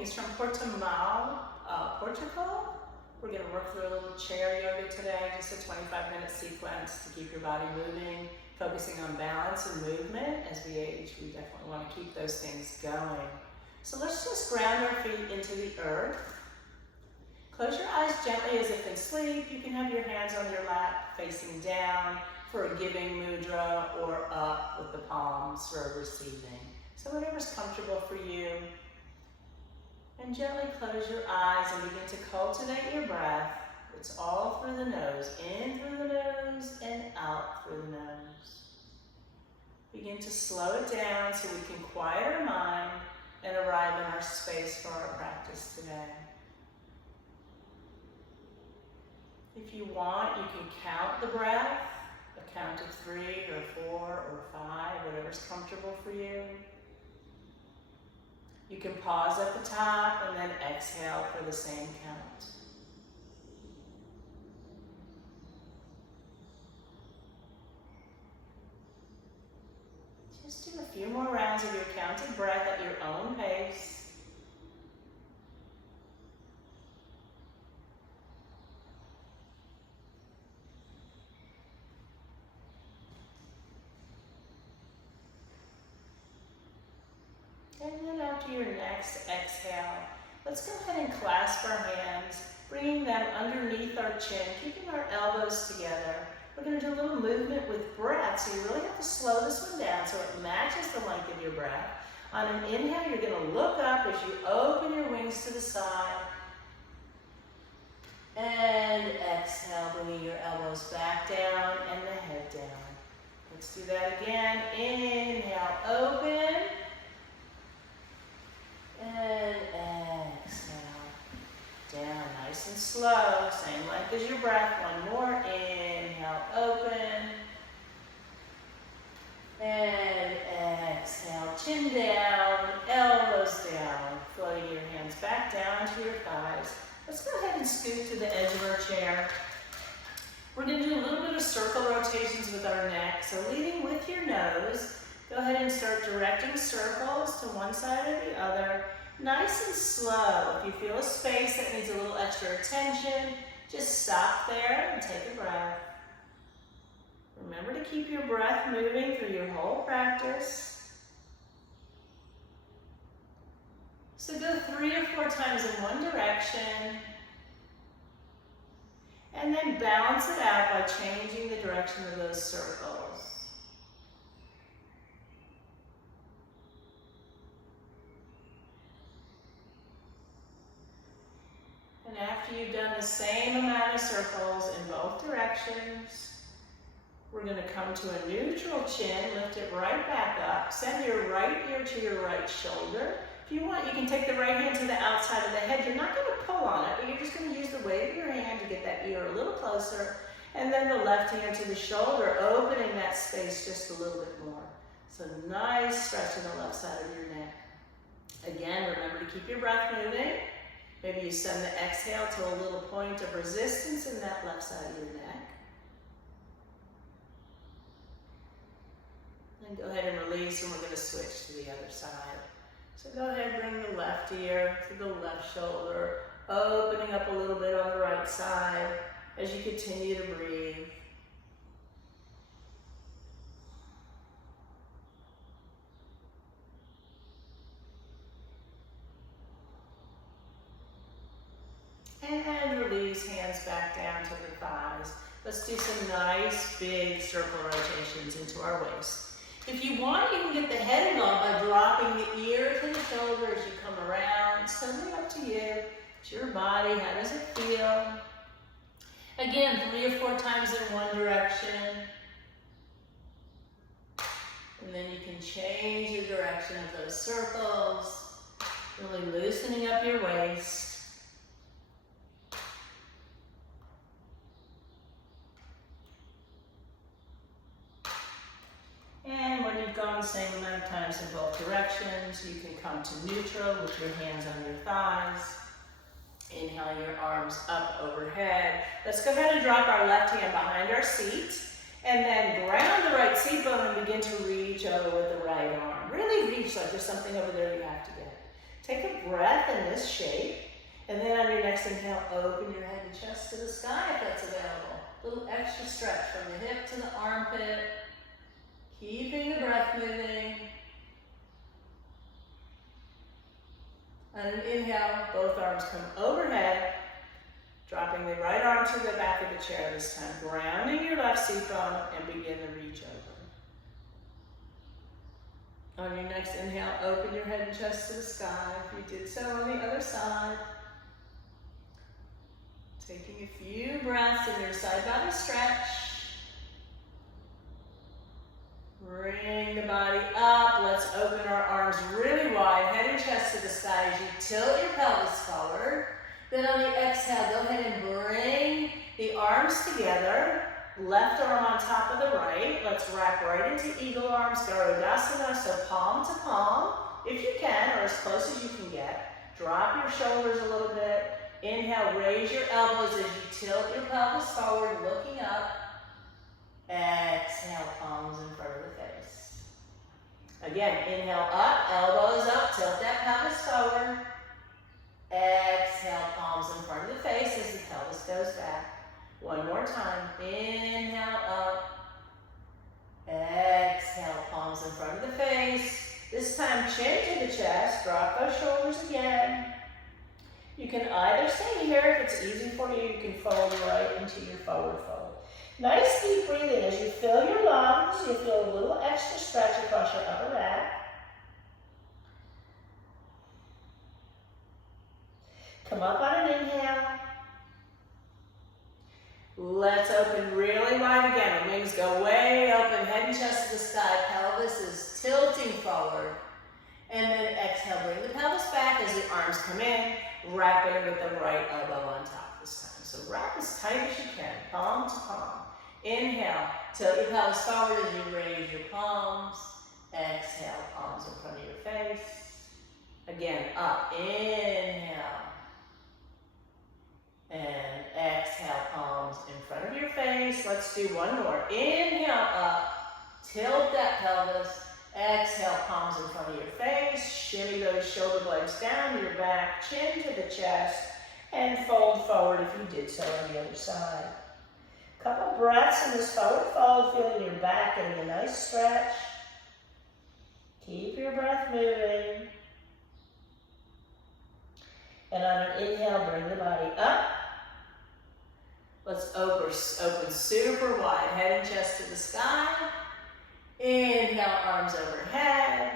Greetings from Portugal. We're going to work through a little chair yoga today, just a 25-minute sequence to keep your body moving, focusing on balance and movement. As we age, we definitely want to keep those things going. So let's just ground our feet into the earth. Close your eyes gently as if in sleep. You can have your hands on your lap facing down for a giving mudra, or up with the palms for a receiving. So whatever's comfortable for you. And gently close your eyes and begin to cultivate your breath. It's all through the nose, in through the nose and out through the nose. Begin to slow it down so we can quiet our mind and arrive in our space for our practice today. If you want, you can count the breath, a count of 3 or 4 or 5, whatever's comfortable for you. You can pause at the top and then exhale for the same count. Just do a few more rounds of your counted breath at your own pace. And then after your next exhale, let's go ahead and clasp our hands, bringing them underneath our chin, keeping our elbows together. We're going to do a little movement with breath, so you really have to slow this one down so it matches the length of your breath. On an inhale, you're going to look up as you open your wings to the side. And exhale, bringing your elbows back down and the head down. Let's do that again. Inhale, open. And exhale, down nice and slow, same length as your breath. One more, inhale, open. And exhale, chin down, elbows down, floating your hands back down to your thighs. Let's go ahead and scoot to the edge of our chair. We're going to do a little bit of circle rotations with our neck. So leading with your nose, go ahead and start directing circles to one side or the other, nice and slow. If you feel a space that needs a little extra attention, just stop there and take a breath. Remember to keep your breath moving through your whole practice. So go 3 or 4 times in one direction, and then balance it out by changing the direction of those circles. And after you've done the same amount of circles in both directions, we're going to come to a neutral chin, lift it right back up, send your right ear to your right shoulder. If you want, you can take the right hand to the outside of the head. You're not going to pull on it, but you're just going to use the weight of your hand to get that ear a little closer, and then the left hand to the shoulder, opening that space just a little bit more. So nice stretch in the left side of your neck. Again, remember to keep your breath moving. Maybe you send the exhale to a little point of resistance in that left side of your neck. Then go ahead and release, and we're going to switch to the other side. So go ahead and bring the left ear to the left shoulder, opening up a little bit on the right side as you continue to breathe. And release, hands back down to the thighs. Let's do some nice big circle rotations into our waist. If you want, you can get the head involved by dropping the ear to the shoulder as you come around. It's totally up to you. It's your body. How does it feel? Again, 3 or 4 times in one direction. And then you can change the direction of those circles, really loosening up your waist. And when you've gone the same amount of times in both directions, you can come to neutral with your hands on your thighs. Inhale your arms up overhead. Let's go ahead and drop our left hand behind our seat, and then ground the right seat bone and begin to reach over with the right arm. Really reach like there's something over there you have to get. Take a breath in this shape. And then on your next inhale, open your head and chest to the sky if that's available. A little extra stretch from the hip to the armpit. Keeping the breath moving. On an inhale, both arms come overhead. Dropping the right arm to the back of the chair this time. Grounding your left seat bone and begin to reach over. On your next inhale, open your head and chest to the sky. If you did so on the other side. Taking a few breaths in your side body stretch. Bring the body up. Let's open our arms really wide, head and chest to the sky as you tilt your pelvis forward. Then on the exhale, go ahead and bring the arms together. Left arm on top of the right. Let's wrap right into eagle arms, Garudasana, so palm to palm, if you can, or as close as you can get. Drop your shoulders a little bit. Inhale, raise your elbows as you tilt your pelvis forward, looking up. Exhale, palms in front of the face. Again, inhale up, elbows up, tilt that pelvis forward. Exhale, palms in front of the face as the pelvis goes back. One more time. Inhale up. Exhale, palms in front of the face. This time, chin to the chest. Drop those shoulders again. You can either stay here if it's easy for you. You can fold right into your forward fold. Nice deep breathing as you fill your lungs. You feel a little extra stretch across your upper back. Come up on an inhale. Let's open really wide again. The wings go way open, head and chest to the sky. Pelvis is tilting forward. And then exhale, bring the pelvis back as the arms come in. Wrap it with the right elbow on top this time. So wrap as tight as you can, palm to palm. Inhale, tilt your pelvis forward as you raise your palms. Exhale, palms in front of your face. Again, up, inhale. And exhale, palms in front of your face. Let's do one more. Inhale up, tilt that pelvis. Exhale, palms in front of your face. Shimmy those shoulder blades down to your back, chin to the chest, and fold forward if you did so on the other side. Couple breaths in this forward fold, feeling your back getting a nice stretch. Keep your breath moving. And on an inhale, bring the body up. Let's open super wide, head and chest to the sky. Inhale, arms overhead.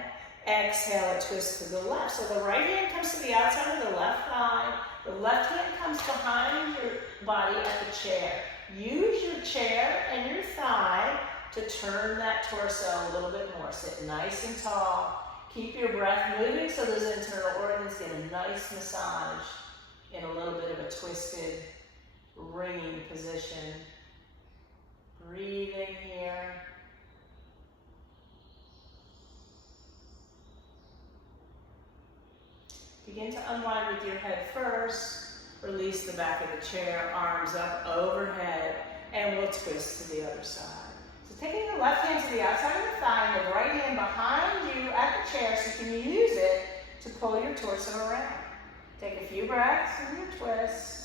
Exhale, a twist to the left. So the right hand comes to the outside of the left thigh. The left hand comes behind your body at the chair. Use your chair and your thigh to turn that torso a little bit more. Sit nice and tall. Keep your breath moving so those internal organs get a nice massage in a little bit of a twisted, ringing position. Breathing here. Begin to unwind with your head first. Release the back of the chair, arms up overhead, and we'll twist to the other side. So taking the left hand to the outside of the thigh and the right hand behind you at the chair so you can use it to pull your torso around. Take a few breaths and your twist.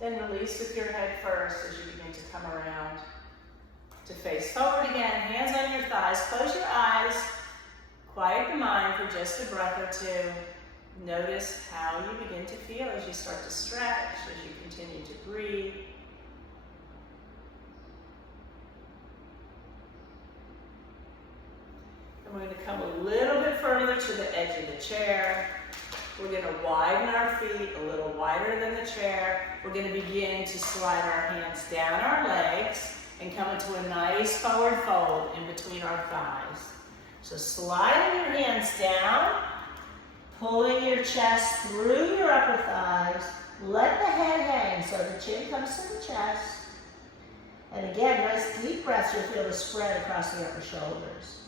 Then release with your head first as you begin to come around to face forward again. Hands on your thighs. Close your eyes. Quiet the mind for just a breath or two. Notice how you begin to feel as you start to stretch, as you continue to breathe. And we're going to come a little bit further to the edge of the chair. We're going to widen our feet a little wider than the chair. We're going to begin to slide our hands down our legs and come into a nice forward fold in between our thighs. So sliding your hands down, pulling your chest through your upper thighs. Let the head hang so the chin comes to the chest. And again, nice deep breaths. You'll feel the spread across the upper shoulders.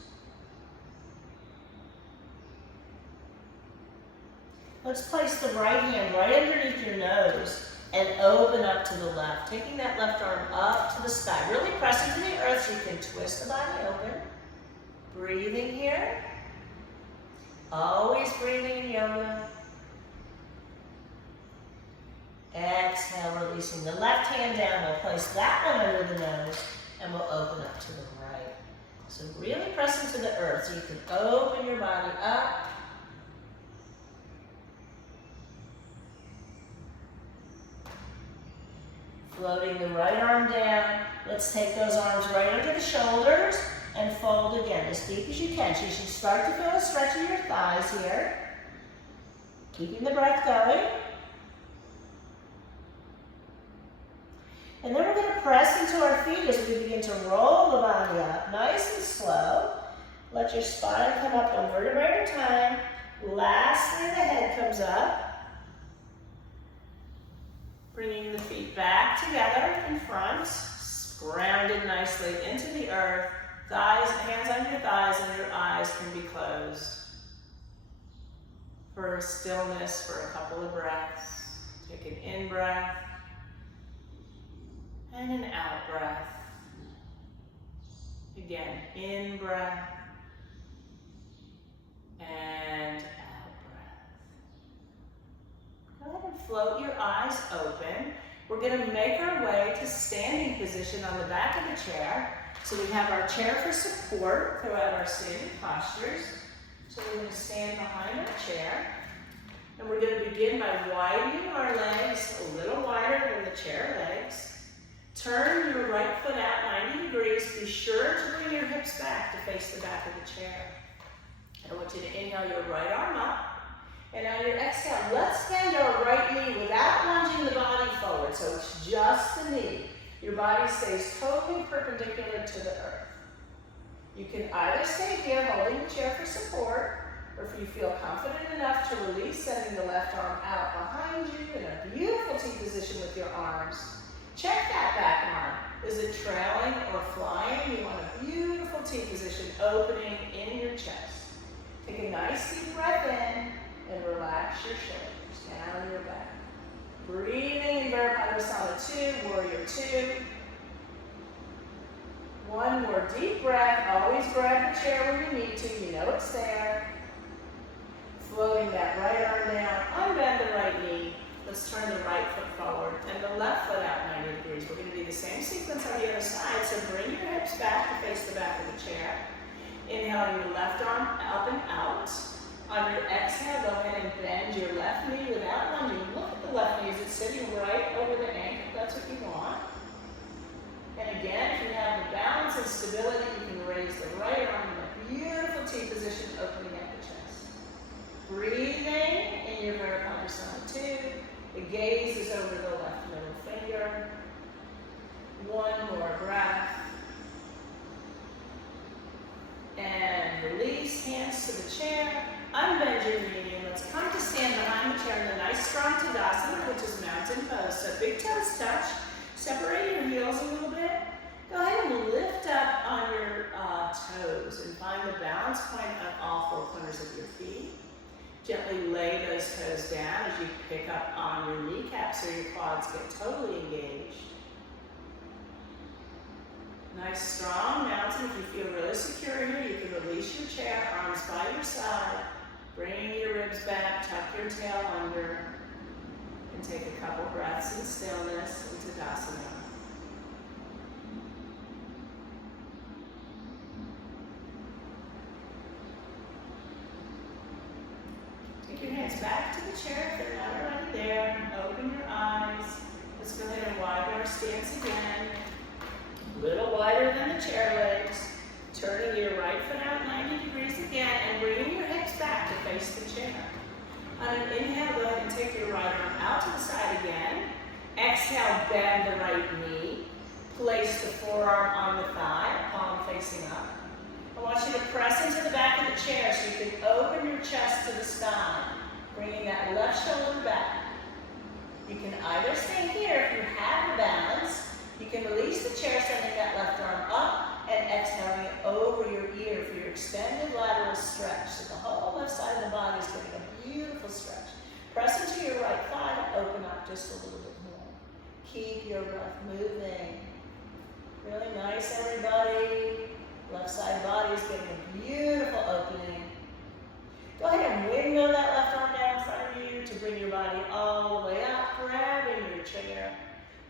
Let's place the right hand right underneath your nose and open up to the left. Taking that left arm up to the sky. Really press into the earth so you can twist the body open. Breathing here. Always breathing in yoga. Exhale, releasing the left hand down. We'll place that one under the nose and we'll open up to the right. So really press into the earth so you can open your body up. Floating the right arm down. Let's take those arms right under the shoulders and fold again as deep as you can. So you should start to feel a stretch in your thighs here. Keeping the breath going. And then we're going to press into our feet as we begin to roll the body up, nice and slow. Let your spine come up one vertebrae at a time. Lastly, the head comes up. Bringing the feet back together in front, grounded nicely into the earth. Thighs, hands on your thighs, and your eyes can be closed. For stillness for a couple of breaths. Take an in breath. And an out breath. Again, in breath and out breath. Go ahead and float your eyes open. We're going to make our way to standing position on the back of the chair. So we have our chair for support throughout our standing postures. So we're going to stand behind our chair. And we're going to begin by widening our legs a little wider than the chair legs. Turn your right foot out 90 degrees. Be sure to bring your hips back to face the back of the chair. I want you to inhale your right arm up. And on your exhale, let's bend our right knee without lunging the body forward. So it's just the knee. Your body stays totally perpendicular to the earth. You can either stay here holding the chair for support, or if you feel confident enough to release, sending the left arm out behind you in a beautiful T position with your arms. Check that back arm. Is it trailing or flying? You want a beautiful T position opening in your chest. Take a nice deep breath in and relax your shoulders down your back. Breathing in Virabhadrasana 2, Warrior 2. One more deep breath. Always grab the chair when you need to. You know it's there. Floating that right arm down. Unbend the right knee. Let's turn the right foot forward and the left foot out 90 degrees. We're going to do the same sequence on the other side. So bring your hips back to face the back of the chair. Inhaling your left arm up and out. On your exhale, go ahead and bend your left knee without lunging. Look at the left knee. Is it sitting right over the ankle? That's what you want. And again, if you have the balance and stability, you can raise the right arm in a beautiful T position, opening up the chest. Breathing in your Virabhadrasana 2. The gaze is over the left middle finger. One more breath. And release, hands to the chair. Unbend your knee and let's come to stand behind the chair in a nice strong Tadasana, which is mountain pose. So big toes touch. Separate your heels a little bit. Go ahead and lift up on your toes and find the balance point on all four corners of your feet. Gently lay those toes down as you pick up on your kneecaps so your quads get totally engaged. Nice strong mountain. If you feel really secure here, you can release your chair, arms by your side, bringing your ribs back, tuck your tail under, and take a couple breaths in stillness in Tadasana. Take your hands back to the chair if they're not already there. Open your eyes. Let's go ahead and widen our stance again. A little wider than the chair legs. Turning your right foot out 90 degrees again and bringing your hips back to face the chair. On an inhale, go ahead and take your right arm out to the side again. Exhale, bend the right knee. Place the forearm on the thigh, palm facing up. I want you to press into the back of the chair so you can open your chest to the sky, bringing that left shoulder back. You can either stay here if you have the balance. You can release the chair, sending that left arm up and exhaling it over your ear for your extended lateral stretch. So the whole left side of the body is getting a beautiful stretch. Press into your right thigh to open up just a little bit more. Keep your breath moving. Really nice, everybody. Left side body is getting a beautiful opening. Go ahead and windmill that left arm down in front of you to bring your body all the way up, grabbing your chair.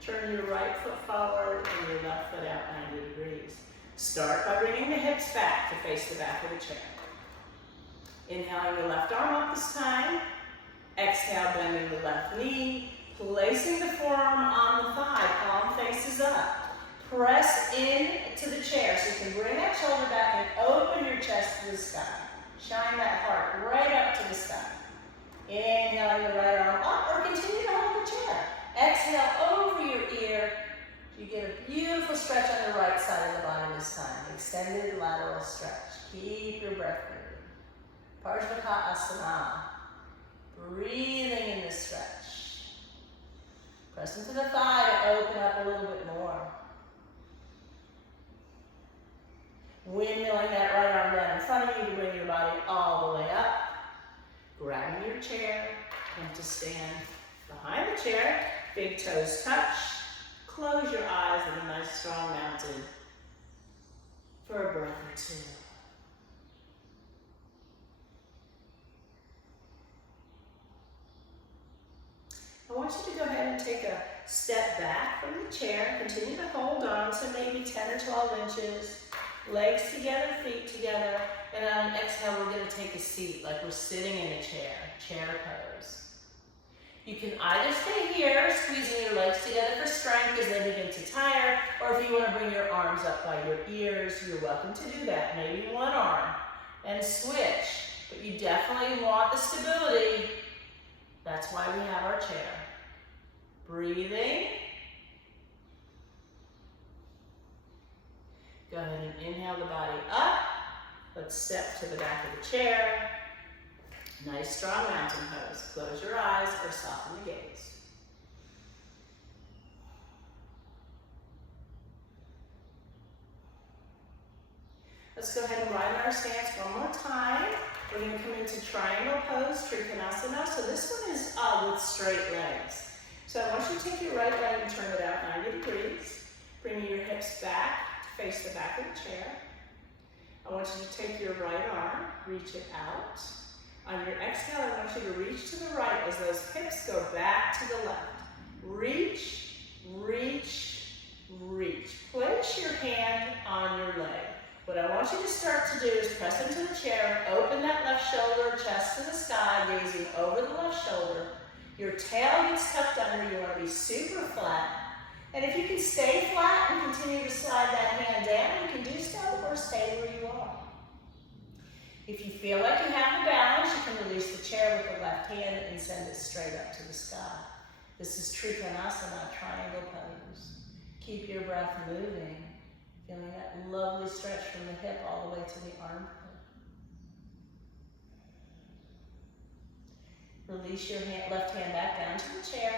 Turn your right foot forward and your left foot out 90 degrees. Start by bringing the hips back to face the back of the chair. Inhaling the left arm up this time. Exhale, bending the left knee. Placing the forearm on the thigh, palm faces up. Press in to the chair so you can bring that shoulder back and open your chest to the sky. Shine that heart right up to the sky. Inhaling the right arm up or continue to hold the chair. Exhale over your ear. You get a beautiful stretch on the right side of the body this time. Extended lateral stretch. Keep your breath moving. Parsvakasana. Breathing in this stretch. Press into the thigh to open up a little bit more. Windmilling that right arm down in front of you to bring your body all the way up. Grabbing your chair, come to stand behind the chair. Big toes touch. Close your eyes in a nice strong mountain for a breath or two. I want you to go ahead and take a step back from the chair. Continue to hold on to maybe 10 or 12 inches. Legs together, feet together. And on an exhale, we're going to take a seat like we're sitting in a chair pose. You can either stay here, squeezing your legs together for strength as they begin to tire, or if you want to bring your arms up by your ears, you're welcome to do that. Maybe one arm and switch. But you definitely want the stability. That's why we have our chair. Breathing. Go ahead and inhale the body up. Let's step to the back of the chair. Nice strong mountain pose. Close your eyes or soften the gaze. Let's go ahead and right in our stance one more time. We're going to come into triangle pose, Trikonasana. So this one is with straight legs. So I want you to take your right leg and turn it out 90 degrees. Bring your hips back to face the back of the chair. I want you to take your right arm, reach it out. On your exhale, I want you to reach to the right as those hips go back to the left. Reach, reach, reach. Place your hand on your leg. What I want you to start to do is press into the chair, open that left shoulder, chest to the sky, gazing over the left shoulder. Your tail gets tucked under. You want to be super flat. And if you can stay flat and continue to slide that hand down, you can do so or stay where you are. If you feel like you have the balance, you can release the chair with the left hand and send it straight up to the sky. This is Trikonasana, triangle pose. Keep your breath moving. Feeling that lovely stretch from the hip all the way to the armpit. Release your left hand back down to the chair.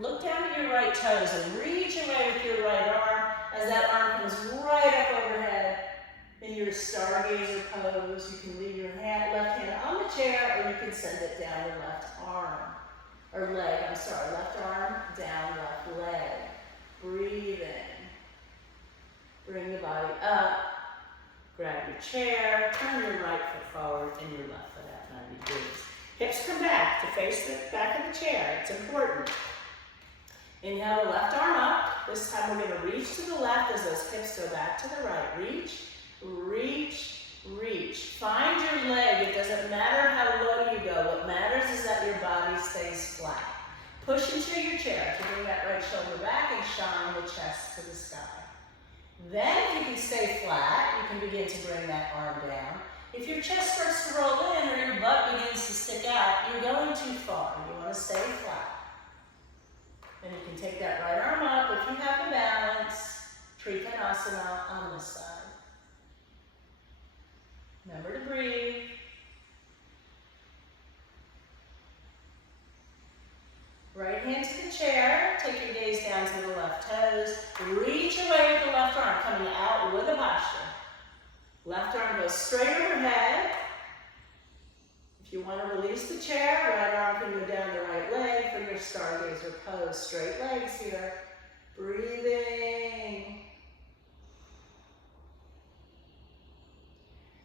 Look down at your right toes and reach away with your right arm as that arm comes right up overhead. In your stargazer pose, you can leave your left hand on the chair or you can send it down your left arm. Or leg, left arm, down left leg. Breathe in. Bring the body up, grab your chair, turn your right foot forward and your left foot out 90 degrees. Hips come back to face the back of the chair, it's important. Inhale the left arm up. This time we're going to reach to the left as those hips go back to the right. Reach, reach, reach. Find your leg, it doesn't matter how low you go. What matters is that your body stays flat. Push into your chair to bring that right shoulder back and shine the chest to the sky. Then, if you can stay flat, you can begin to bring that arm down. If your chest starts to roll in or your butt begins to stick out, you're going too far. You want to stay flat. Then you can take that right arm up if you have the balance. Trikonasana on this side. Remember to breathe. Right hand to the chair, take your gaze down to the left toes, reach away with the left arm, coming out with a posture. Left arm goes straight overhead. If you want to release the chair, right arm can go down the right leg for for your stargazer pose. Straight legs here. Breathing.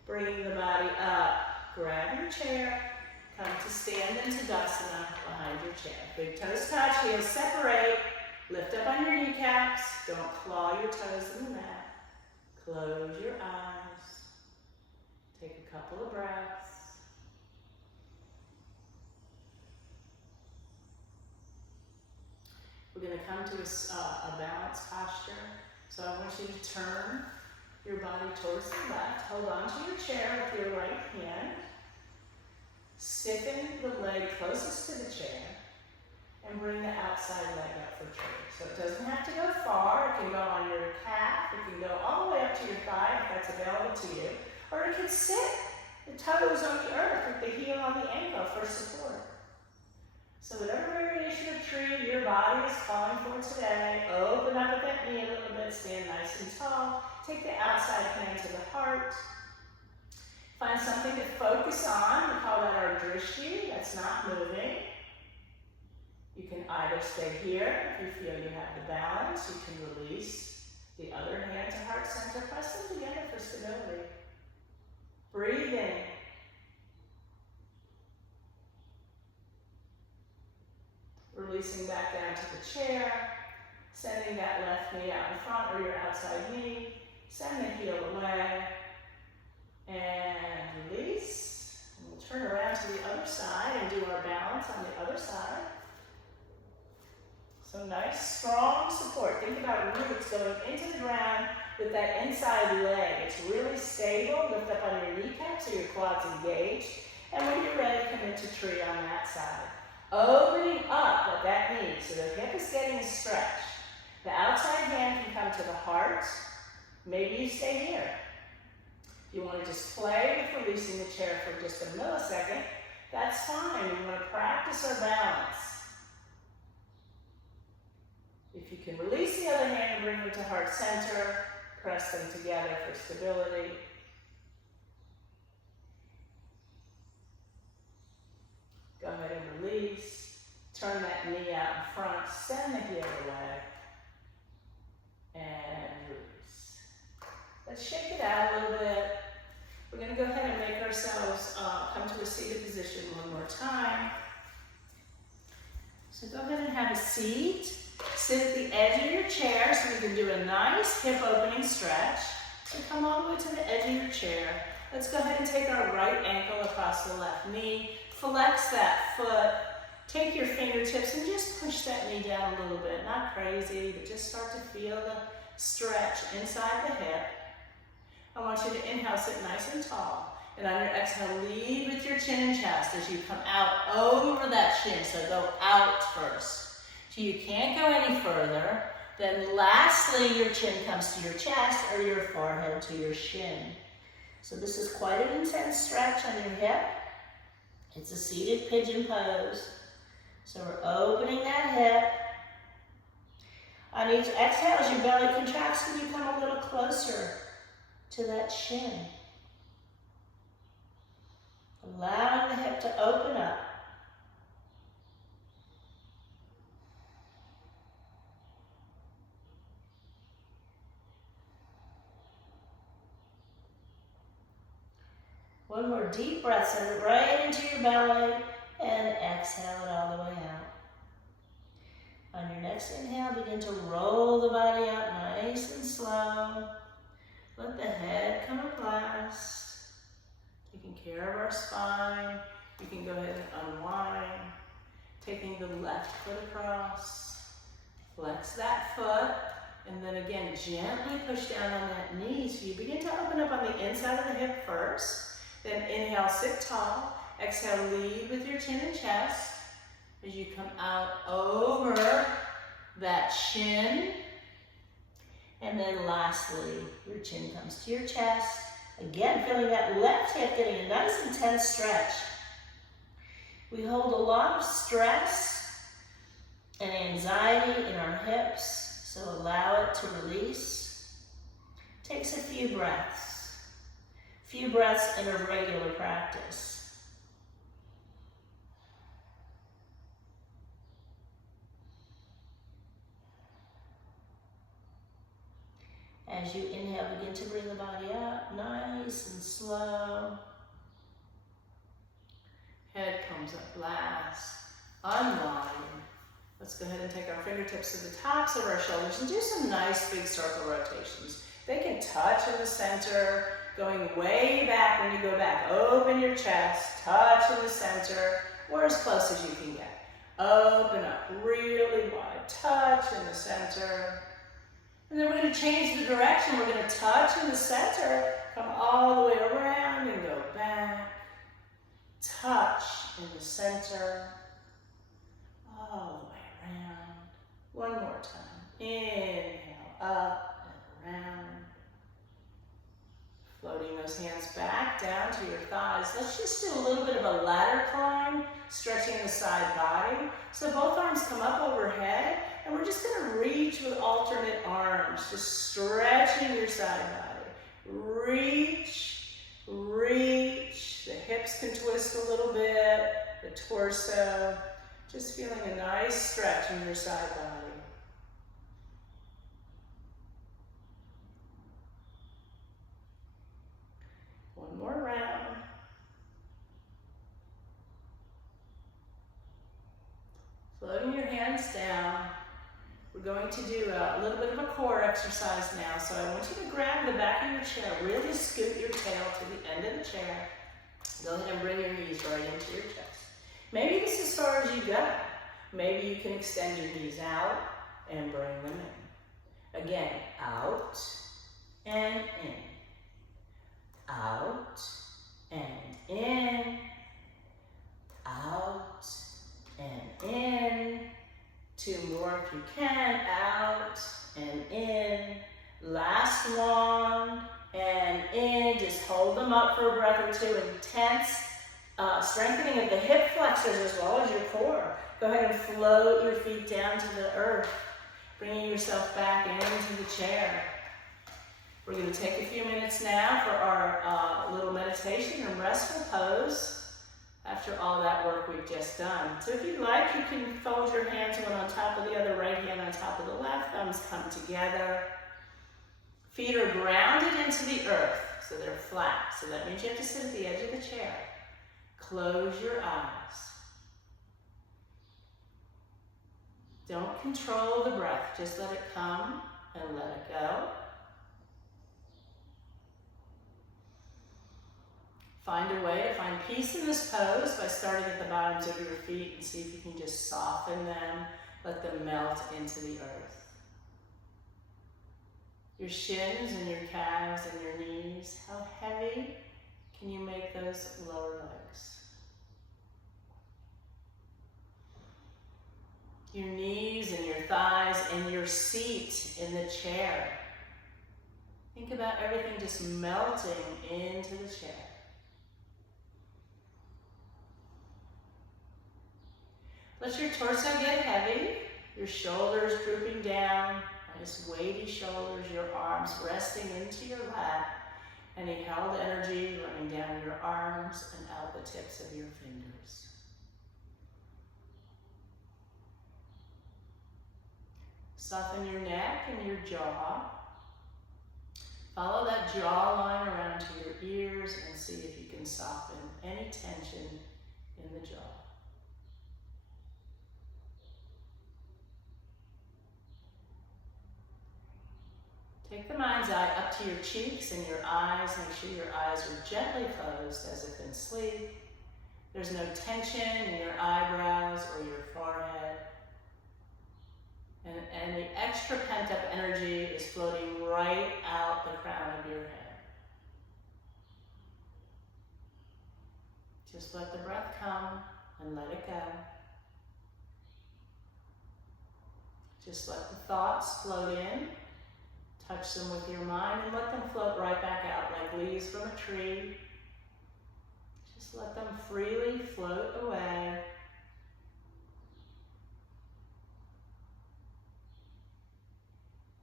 Bringing the body up. Grab your chair. Come to stand into Tadasana behind your chair. Big toes touch, heels separate. Lift up on your kneecaps. Don't claw your toes in the mat. Close your eyes. Take a couple of breaths. We're going to come to a balanced posture. So I want you to turn your body towards the left. Hold on to your chair with your right hand. Stiffen the leg closest to the chair and bring the outside leg up for tree. So it doesn't have to go far. It can go on your calf. It can go all the way up to your thigh if that's available to you. Or it can sit the toes on the earth with the heel on the ankle for support. So whatever variation of tree your body is calling for today, open up at that knee a little bit, stand nice and tall. Take the outside hand to the heart. Find something to focus on. We call that our drishti. That's not moving. You can either stay here if you feel you have the balance. You can release the other hand to heart center. Press them together for stability. Breathe in. Releasing back down to the chair. Sending that left knee out in front or your outside knee. Send the heel away. And release. And we'll turn around to the other side and do our balance on the other side. So nice, strong support. Think about roots going into the ground with that inside leg. It's really stable. Lift up on your kneecaps so your quads engaged. And when you're ready, come into tree on that side. Opening up at that knee so the hip is getting stretched. The outside hand can come to the heart. Maybe you stay here. If you want to just play with releasing the chair for just a millisecond, that's fine. We want to practice our balance. If you can release the other hand and bring them to heart center, press them together for stability. Go ahead and release. Turn that knee out in front. Send the heel away. And release. Let's shake it out a little bit. We're going to go ahead and make ourselves come to a seated position one more time. So go ahead and have a seat. Sit at the edge of your chair so we can do a nice hip opening stretch. So come all the way to the edge of your chair. Let's go ahead and take our right ankle across the left knee. Flex that foot. Take your fingertips and just push that knee down a little bit. Not crazy, but just start to feel the stretch inside the hip. I want you to inhale, sit nice and tall. And on your exhale, lead with your chin and chest as you come out over that shin. So go out first. So you can't go any further. Then lastly, your chin comes to your chest or your forehead to your shin. So this is quite an intense stretch on your hip. It's a seated pigeon pose. So we're opening that hip. On each exhale, as your belly contracts, and you come a little closer to that shin. Allowing the hip to open up. One more deep breath, send it right into your belly, and exhale it all the way out. On your next inhale, begin to roll the body out nice and slow. Let the head come up last. Taking care of our spine. You can go ahead and unwind. Taking the left foot across. Flex that foot. And then again, gently push down on that knee. So you begin to open up on the inside of the hip first. Then inhale, sit tall. Exhale, lead with your chin and chest. As you come out over that shin. And then lastly, your chin comes to your chest. Again, feeling that left hip getting a nice intense stretch. We hold a lot of stress and anxiety in our hips, so allow it to release. Takes a few breaths. Few breaths in a regular practice. As you inhale, begin to bring the body up, nice and slow. Head comes up last. Unwind. Let's go ahead and take our fingertips to the tops of our shoulders and do some nice big circle rotations. They can touch in the center, going way back when you go back. Open your chest, touch in the center, or as close as you can get. Open up really wide, touch in the center. And then we're going to change the direction. We're going to touch in the center, come all the way around and go back. Touch in the center, all the way around. One more time. Inhale, up and around. Floating those hands back down to your thighs. Let's just do a little bit of a ladder climb, stretching the side body. So both arms come up overhead, and we're just going to reach with alternate arms, just stretching your side body. Reach, reach. The hips can twist a little bit, the torso. Just feeling a nice stretch in your side body. One more round. Floating your hands down. We're going to do a little bit of a core exercise now. So I want you to grab the back of your chair. Really scoot your tail to the end of the chair. Go ahead and bring your knees right into your chest. Maybe this is as far as you go. Maybe you can extend your knees out and bring them in. Again, out and in. Out and in. Out and in. Two more if you can. Out and in. Last one. And in. Just hold them up for a breath or two. Intense strengthening of the hip flexors as well as your core. Go ahead and float your feet down to the earth, bringing yourself back into the chair. We're going to take a few minutes now for our little meditation and restful pose after all that work we've just done. So if you'd like, you can fold your hands one on top of the other, right hand on top of the left, thumbs come together. Feet are grounded into the earth, so they're flat. So that means you have to sit at the edge of the chair. Close your eyes. Don't control the breath, just let it come and let it go. Find a way to find peace in this pose by starting at the bottoms of your feet and see if you can just soften them, let them melt into the earth. Your shins and your calves and your knees, how heavy can you make those lower legs? Your knees and your thighs and your seat in the chair. Think about everything just melting into the chair. Let your torso get heavy, your shoulders drooping down, nice weighty shoulders, your arms resting into your lap, any held energy running down your arms and out the tips of your fingers. Soften your neck and your jaw. Follow that jawline around to your ears and see if you can soften any tension in the jaw. Take the mind's eye up to your cheeks and your eyes. Make sure your eyes are gently closed as if in sleep. There's no tension in your eyebrows or your forehead. And any extra pent-up energy is floating right out the crown of your head. Just let the breath come and let it go. Just let the thoughts float in. Touch them with your mind and let them float right back out like leaves from a tree. Just let them freely float away.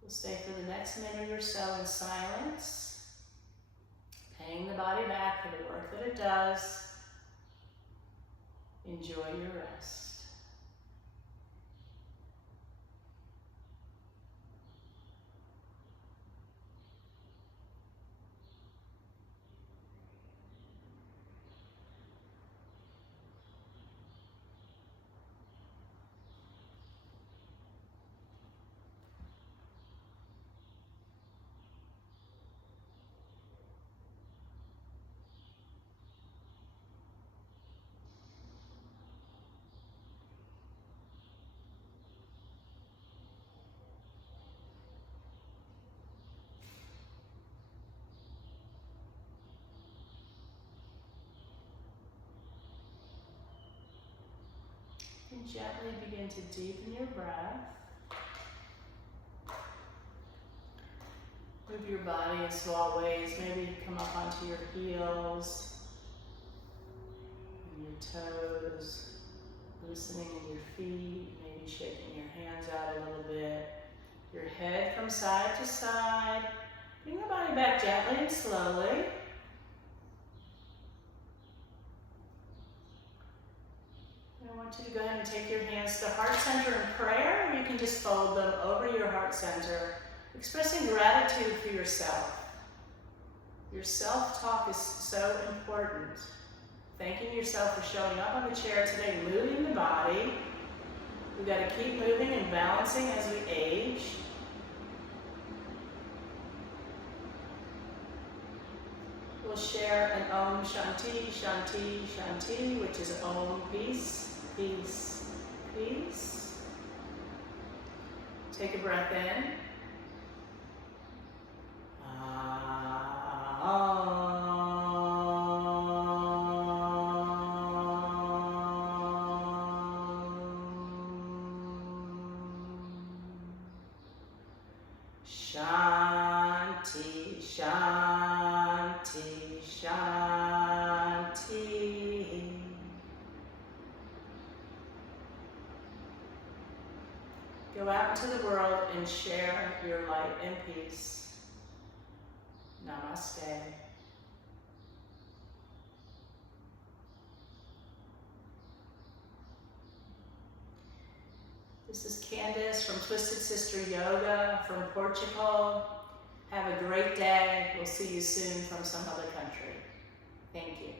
We'll stay for the next minute or so in silence, paying the body back for the work that it does. Enjoy your rest. And gently begin to deepen your breath. Move your body in small ways. Maybe come up onto your heels and your toes, loosening in your feet, maybe shaking your hands out a little bit. Your head from side to side. Bring the body back gently and slowly. I want you to go ahead and take your hands to heart center in prayer, or you can just fold them over your heart center, expressing gratitude for yourself. Your self-talk is so important. Thanking yourself for showing up on the chair today, moving the body. We've got to keep moving and balancing as we age. We'll share an Om Shanti, Shanti, Shanti, which is Om, peace, peace, peace. Take a breath in. Shanti, Shanti, Shanti. Go out into the world and share your light and peace. Namaste. This is Candace from Twisted Sister Yoga from Portugal. Have a great day. We'll see you soon from some other country. Thank you.